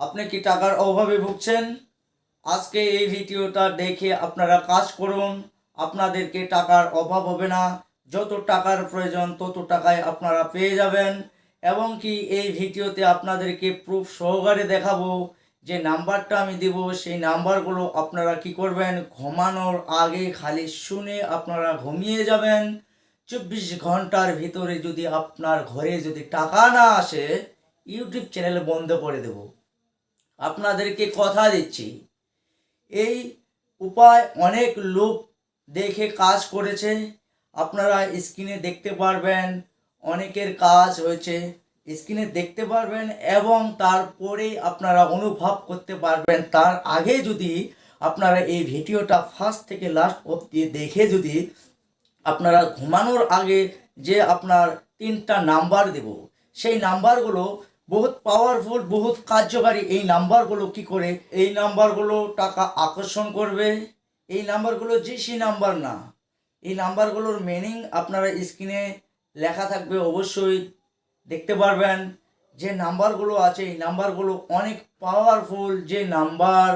আপনি কি টাকার অভাবে ভুগছেন? আজকে এই ভিডিওটা দেখে আপনারা কাজ করুন। আপনাদেরকে টাকার অভাব হবে না। যত টাকার প্রয়োজন তত টাকায় আপনারা পেয়ে যাবেন। এবং কি এই ভিডিওতে আপনাদেরকে প্রুফ সহকারে দেখাবো যে নাম্বারটা আমি দিব। সেই নাম্বারগুলো আপনারা কি করবেন? ঘুমানোর আগে খালি শুনে আপনারা ঘুমিয়ে যাবেন। চব্বিশ ঘণ্টার ভিতরে যদি আপনার ঘরে যদি টাকা না আসে, ইউটিউব চ্যানেল বন্ধ করে দেব। আপনাদেরকে কথা দিচ্ছি। এই উপায় অনেক লোক দেখে কাজ করেছে। আপনারা স্ক্রিনে দেখতে পারবেন, অনেকের কাজ হয়েছে। স্ক্রিনে দেখতে পারবেন এবং তারপরে আপনারা অনুভব করতে পারবেন। তার আগে যদি আপনারা এই ভিডিওটা ফার্স্ট থেকে লাস্ট অবধি দেখে যদি আপনারা ঘুমানোর আগে যে আপনার তিনটা নাম্বার দেব, সেই নাম্বারগুলো বহুত পাওয়ারফুল বহুত কার্যকারী। এই নাম্বারগুলো কি করে? এই নাম্বারগুলো টাকা আকর্ষণ করবে। এই নাম্বারগুলো জিসি নাম্বার না, এই নাম্বারগুলোর মিনিং আপনারা স্ক্রিনে লেখা থাকবে অবশ্যই। দেখতে পারবেন যে নাম্বারগুলো আছে, এই নাম্বারগুলো অনেক পাওয়ারফুল যে নাম্বার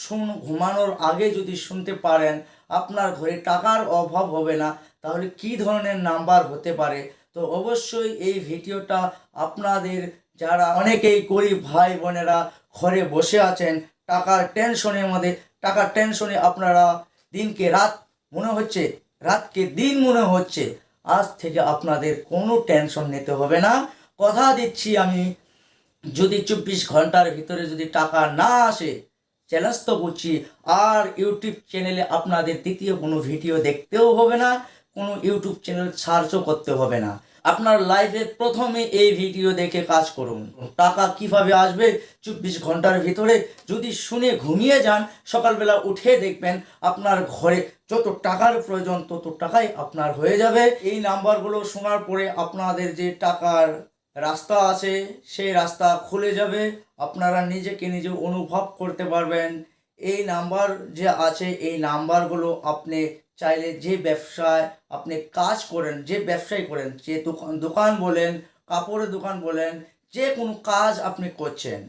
শুন, ঘুমানোর আগে যদি শুনতে পারেন, আপনার ঘরে টাকার অভাব হবে না, তাহলে কি ধরনের নাম্বার হতে পারে? তো অবশ্যই এই ভিডিওটা আপনাদের যারা অনেকেই গরিব ভাই বোনেরা ঘরে বসে আছেন, টাকার টেনশনের মধ্যে, টাকার টেনশনে আপনারা দিনকে রাত মনে হচ্ছে, রাতকে দিন মনে হচ্ছে। আজ থেকে আপনাদের কোনো টেনশন নিতে হবে না। কথা দিচ্ছি আমি, যদি চব্বিশ ঘণ্টার ভিতরে যদি টাকা না আসে, চ্যালেঞ্জ তো করছি। আর ইউটিউব চ্যানেলে আপনাদের দ্বিতীয় কোনো ভিডিও দেখতেও হবে না, কোনো ইউটিউব চ্যানেল সার্চও করতে হবে না। আপনার লাইফে প্রথমে এই ভিডিও দেখে কাজ করুন। টাকা কীভাবে আসবে? চব্বিশ ঘণ্টার ভিতরে যদি শুনে ঘুমিয়ে যান, সকালবেলা উঠে দেখবেন আপনার ঘরে যত টাকার প্রয়োজন, তত টাকাই আপনার হয়ে যাবে। এই নাম্বারগুলো শোনার পরে আপনাদের যে টাকার রাস্তা আছে, সেই রাস্তা খুলে যাবে। আপনারা নিজেকে নিজে অনুভব করতে পারবেন। এই নাম্বার যে আছে, এই নাম্বারগুলো আপনি চাইলে যে ব্যবসায় আপনি কাজ করেন, যে ব্যবসায় করেন, যে দোকান দোকান বলেন, কাপড়ের দোকান বলেন, যে কোনো কাজ আপনি করছেন,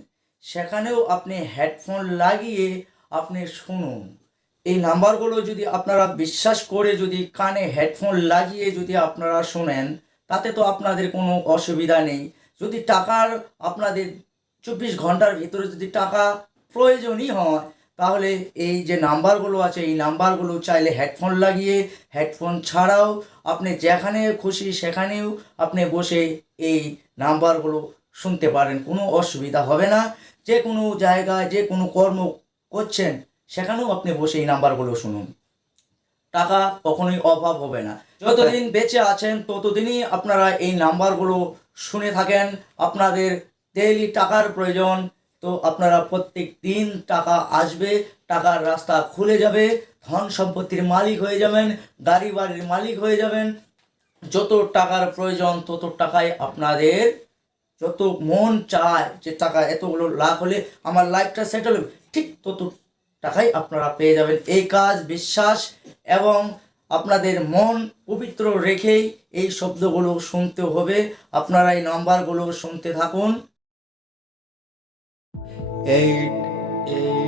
সেখানেও আপনি হেডফোন লাগিয়ে আপনি শুনুন। এই নাম্বারগুলো যদি আপনারা বিশ্বাস করে যদি কানে হেডফোন লাগিয়ে যদি আপনারা শোনেন, তাতে তো আপনাদের কোনো অসুবিধা নেই। যদি টাকার আপনাদের চব্বিশ ঘণ্টার ভিতরে যদি টাকা প্রয়োজনই হয় তাহলে এই যে নাম্বারগুলো আছে, এই নাম্বারগুলো চাইলে হেডফোন লাগিয়ে, হেডফোন ছাড়াও আপনি যেখানে খুশি সেখানেও আপনি বসে এই নাম্বারগুলো শুনতে পারেন। কোনো অসুবিধা হবে না। যে কোনো জায়গায় যে কোনো কর্ম করছেন, সেখানেও আপনি বসে এই নাম্বারগুলো শুনুন। টাকা কখনোই অভাব হবে না। যতদিন বেঁচে আছেন, ততদিনই আপনারা এই নাম্বারগুলো শুনে থাকেন। আপনাদের ডেইলি টাকার প্রয়োজন তো আপনারা প্রত্যেক দিন টাকা আসবে, টাকার রাস্তা খুলে যাবে, ধন সম্পত্তির মালিক হয়ে যাবেন, গাড়ি বাড়ির মালিক হয়ে যাবেন। যত টাকার প্রয়োজন, তত টাকায় আপনাদের, যত মন চায় যে টাকা এতগুলো লাভ হলে আমার লাইফটা সেটেল হবে, ঠিক তত টাকাই আপনারা পেয়ে যাবেন। এই কাজ, বিশ্বাস এবং আপনাদের মন পবিত্র রেখেই এই শব্দগুলো শুনতে হবে। আপনারা এই নাম্বারগুলো শুনতে থাকুন। Eight eight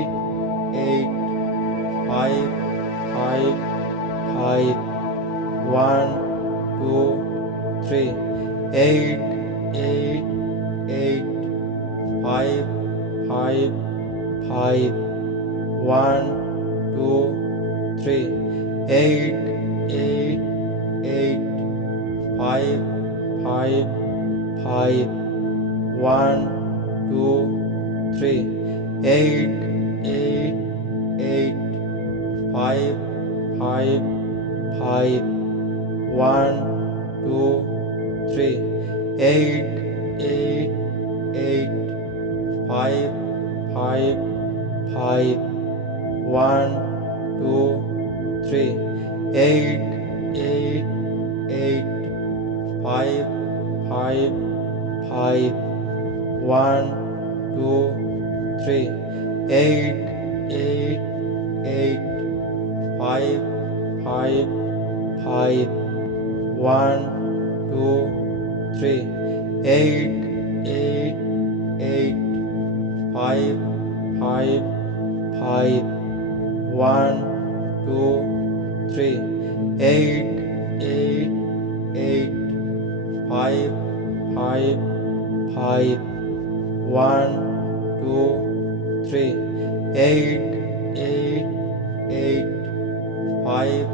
one two three. Eight eight eight. Five five five. One two three. Eight eight eight. Five five five. One two three. Eight eight eight. Five five five one two three. Eight eight eight. Five five five. One two three. Eight eight eight. Five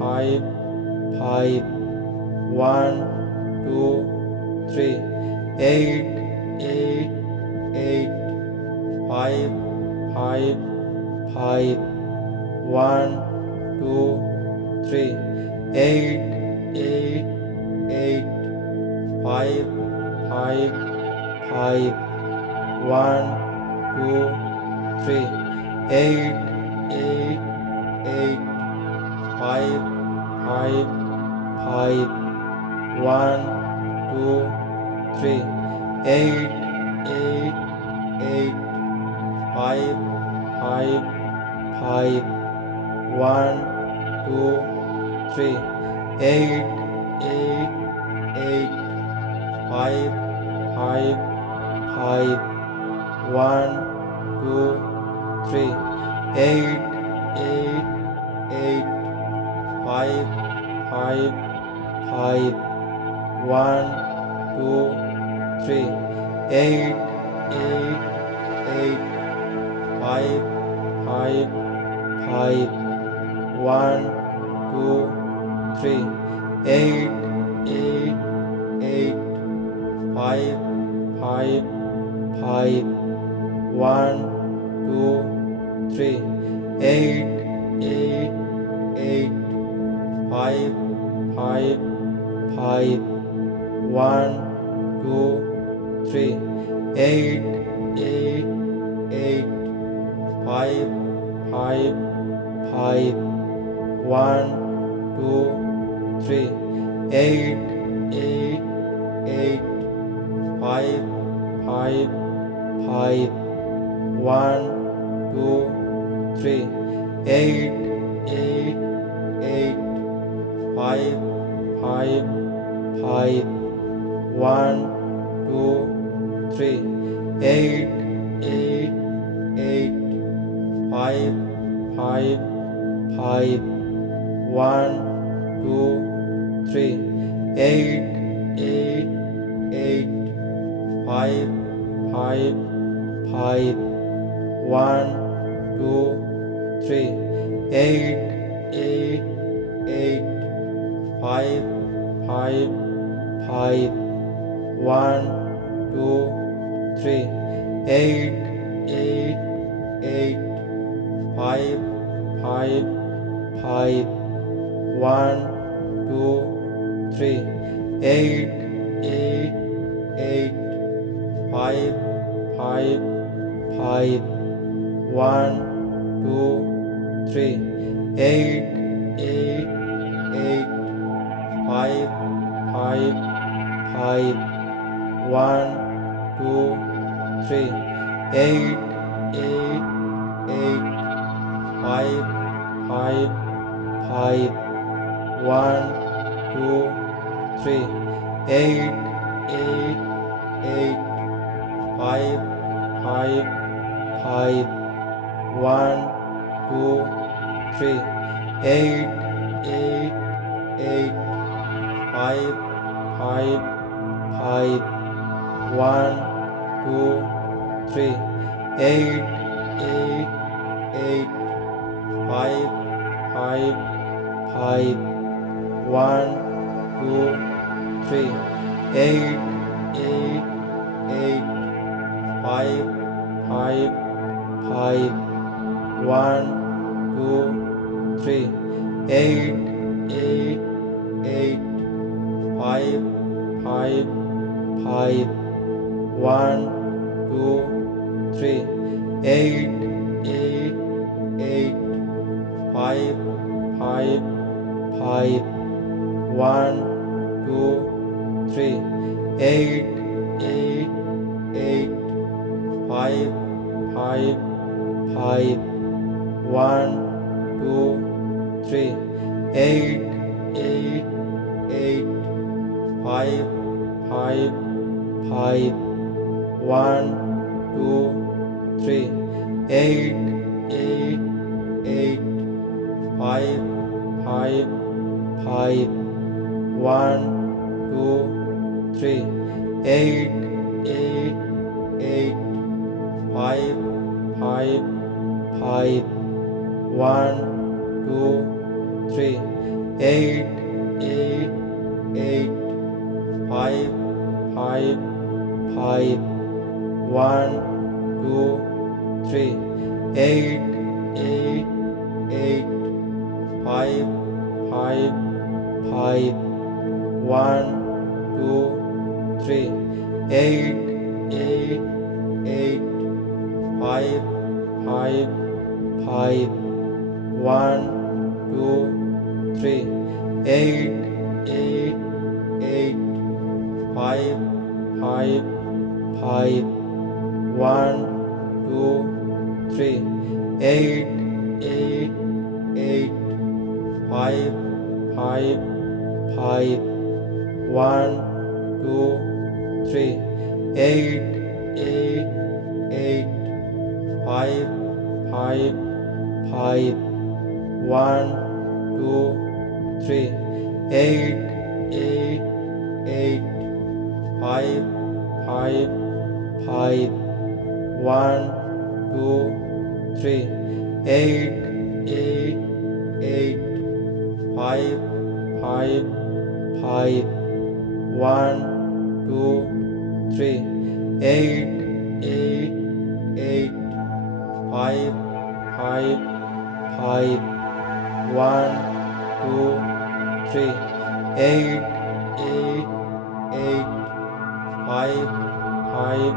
five five. One two three. Eight eight eight. Five five five one two three. Eight eight eight. Five five five. One two three. Eight eight eight. Five five five. One two three. Eight eight eight. Five five five one two three. Eight eight eight. Five five five. One two three. Eight eight eight. Five five five. One two three. Eight eight eight. Five five five one two three. Eight eight eight. Five five five. One two three. Eight eight five one two three eight eight eight five five five one two three eight eight eight five five five one two three eight eight eight five five five one two three eight eight eight five five five one two three eight eight eight five five five one two three eight eight eight five five five one two three eight eight eight five five five one two three eight eight eight five five five one two three eight eight eight five five five one two three eight eight eight five five five one two three eight eight eight five five five one three eight eight eight five five five one two three, eight, eight, eight, five, five, five, one, two, three, eight, eight, eight, five, five, five, one, two, three, eight, eight, eight, five, five, five, one, two, three, eight, eight, eight, five, five, five, one, two, three, eight, eight, eight, five, five, five, one, three, eight, eight, eight, five, five, five, one, two, three, eight, eight, eight, five, five, five, one, two, three, three, eight, eight, eight, five, five, five, one, two, three, eight, eight, eight, five, five, five, one, two, three, eight, eight, eight, five, five, five, one, two, three, eight, eight, eight, five, five,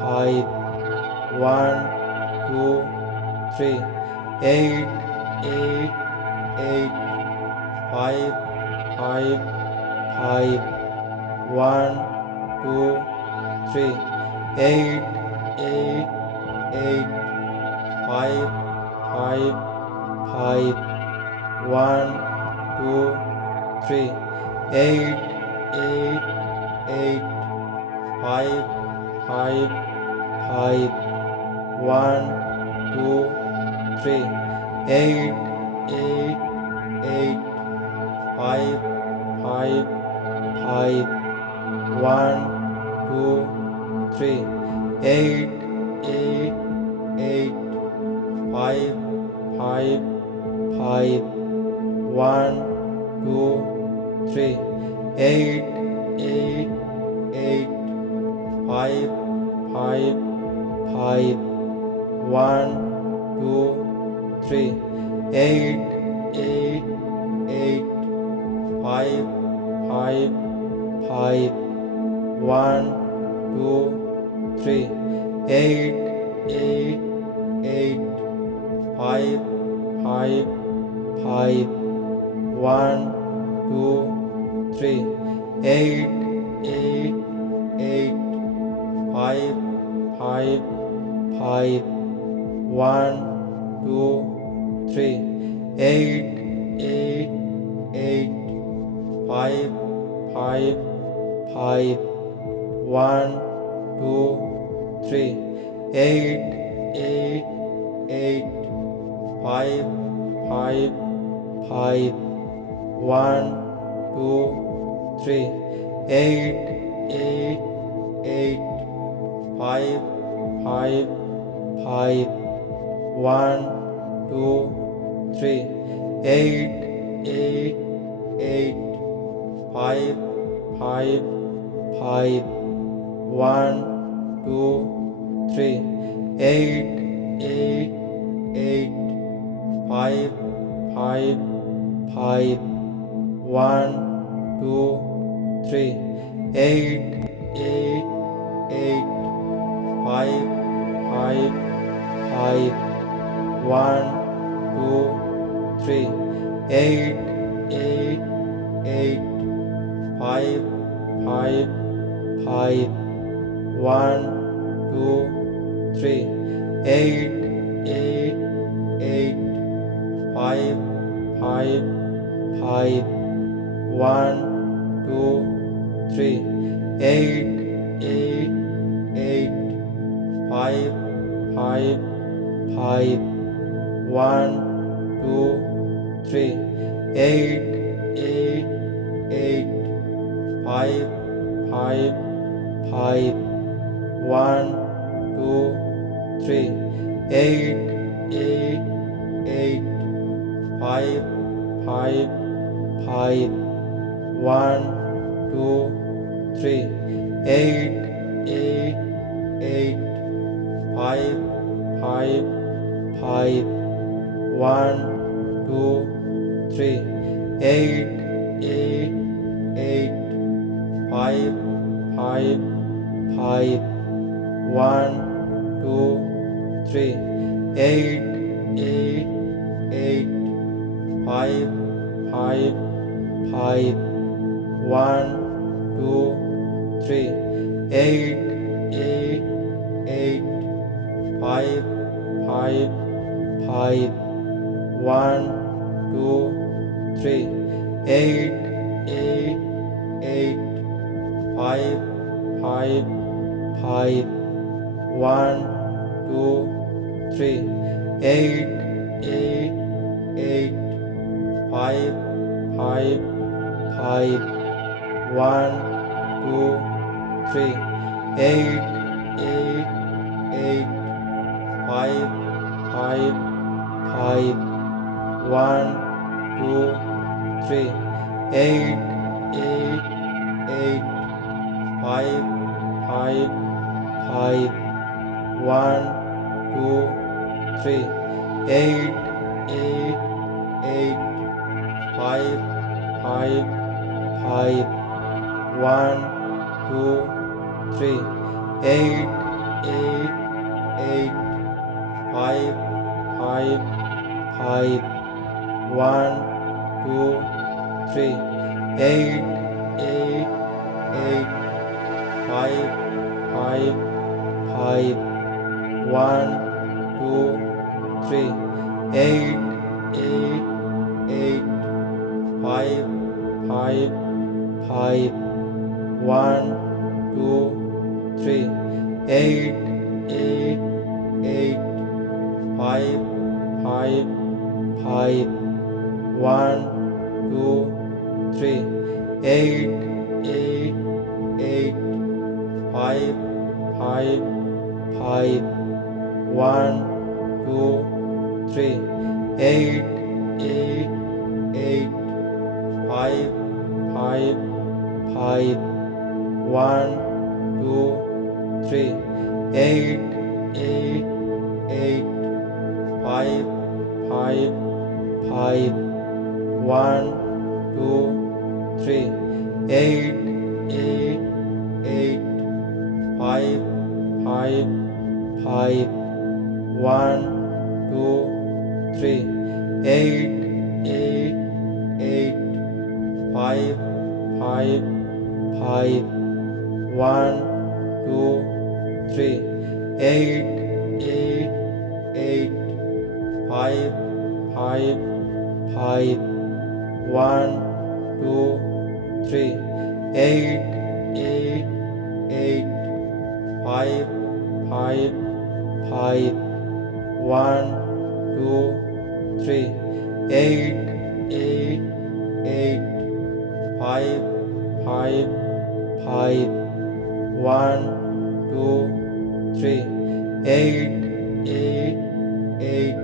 five, one, two, three, eight, eight, eight, five, five, five, one, two, three, eight, eight, eight, five, five, five, one, two, three, eight, eight, eight, five, five, five, one, two, three, eight, eight, eight, five, five, five, one, three, eight, eight, eight, five, five, five, one, two, three, eight, eight, eight, five, five, five, one, two, three, eight, eight, eight, five, five, five, one, two, three, eight, eight, eight, five, five, five, one, two, three, eight, eight, eight, five, five, five, one, two, three, eight, eight, eight, five, five, five, one, two, three, eight, eight, eight, five, five, five, one, two, three, eight, eight, eight, five, five, five, one, two, three, eight, eight, eight, five, five, five, one, eight, eight, eight, five, five, five, one, five, five, five, one, two, three, eight, eight, eight, five, five, five, one, two, three, eight, eight, eight, five, five, five, one, two, three, eight, eight, eight, five, five, five, one, two, three, eight, eight, eight, five, five, five, one, two, three, eight, eight, eight, five, five, five, one, two, three, eight, five, five, one, two, three, eight, eight, eight, five, five, five, one, two, three, eight, eight, eight, five, five, five, one, two, three, eight, eight, eight, five, five, five, one, two, three, eight, eight, eight, five, five, five, one, two, three, eight, eight, eight, five, five, five, one, two, three, eight, eight, eight, five, five, five, one, two, three, eight, eight, eight, five, five, five, one, two, three, eight, eight, eight, five, five, five, one, five, one, two, three, eight, one, two, three, eight, eight, eight,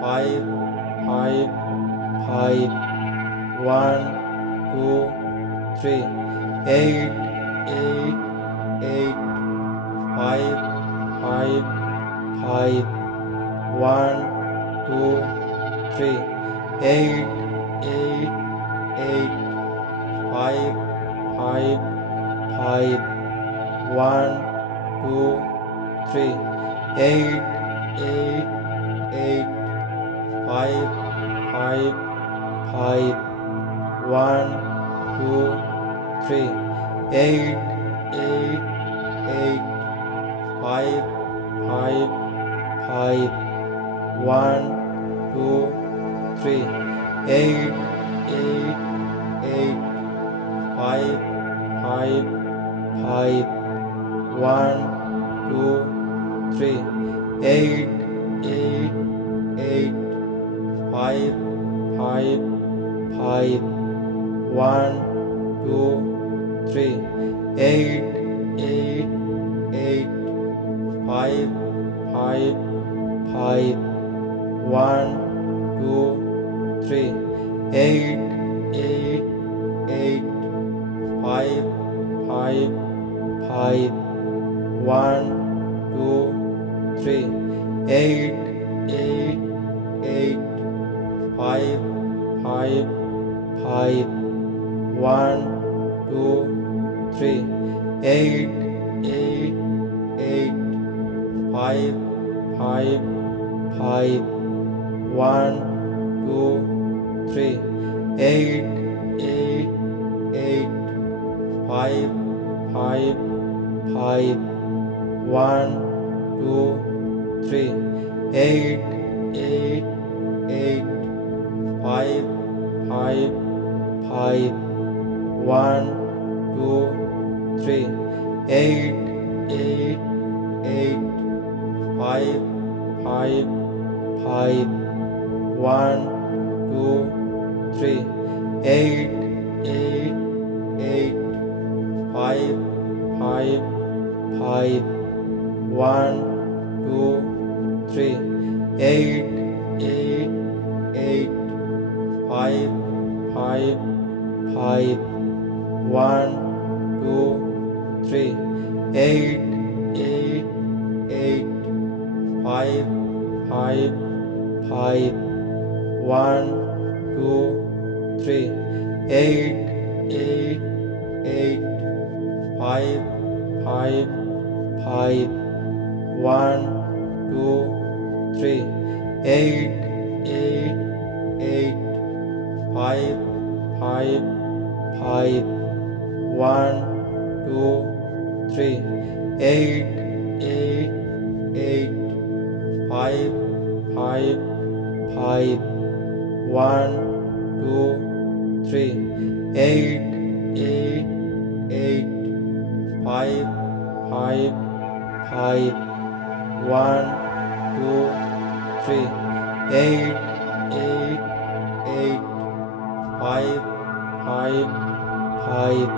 five, five, five, one, two, three, eight, eight, eight, five, five, five, one, two, three, eight, eight, eight, five, five, five, one, two, three, eight, eight, eight, five, five, five, one, two, three, eight, eight, one two three. Eight eight eight eight five five five one two three. Eight eight eight five five five one two three. Eight eight eight five five five one two three. Eight five five one two three eight eight eight five five five one two three eight eight eight five five five one two three eight eight eight five five five one two three eight eight eight five five five one two three eight eight eight five five five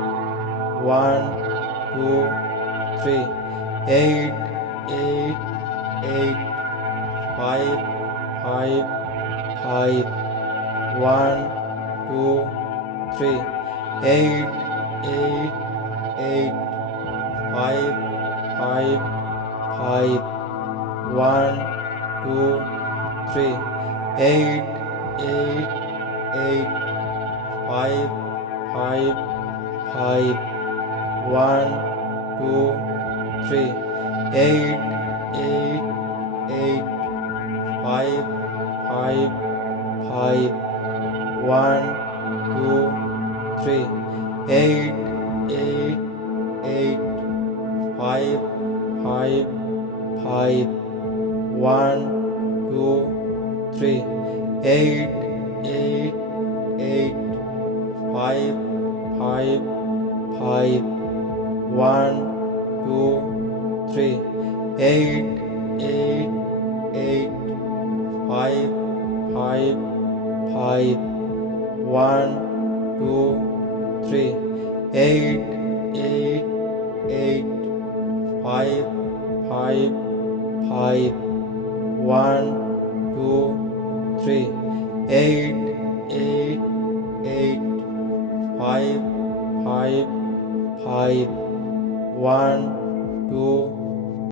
one two three eight eight eight five five five one two three. Eight eight eight five five five one two three. Eight eight eight five five five one two three. Eight eight eight five five one two three eight eight eight five five five one two three eight eight eight five five five one two three eight eight eight five five five one two three eight eight eight five five five one two three eight eight eight five five five one two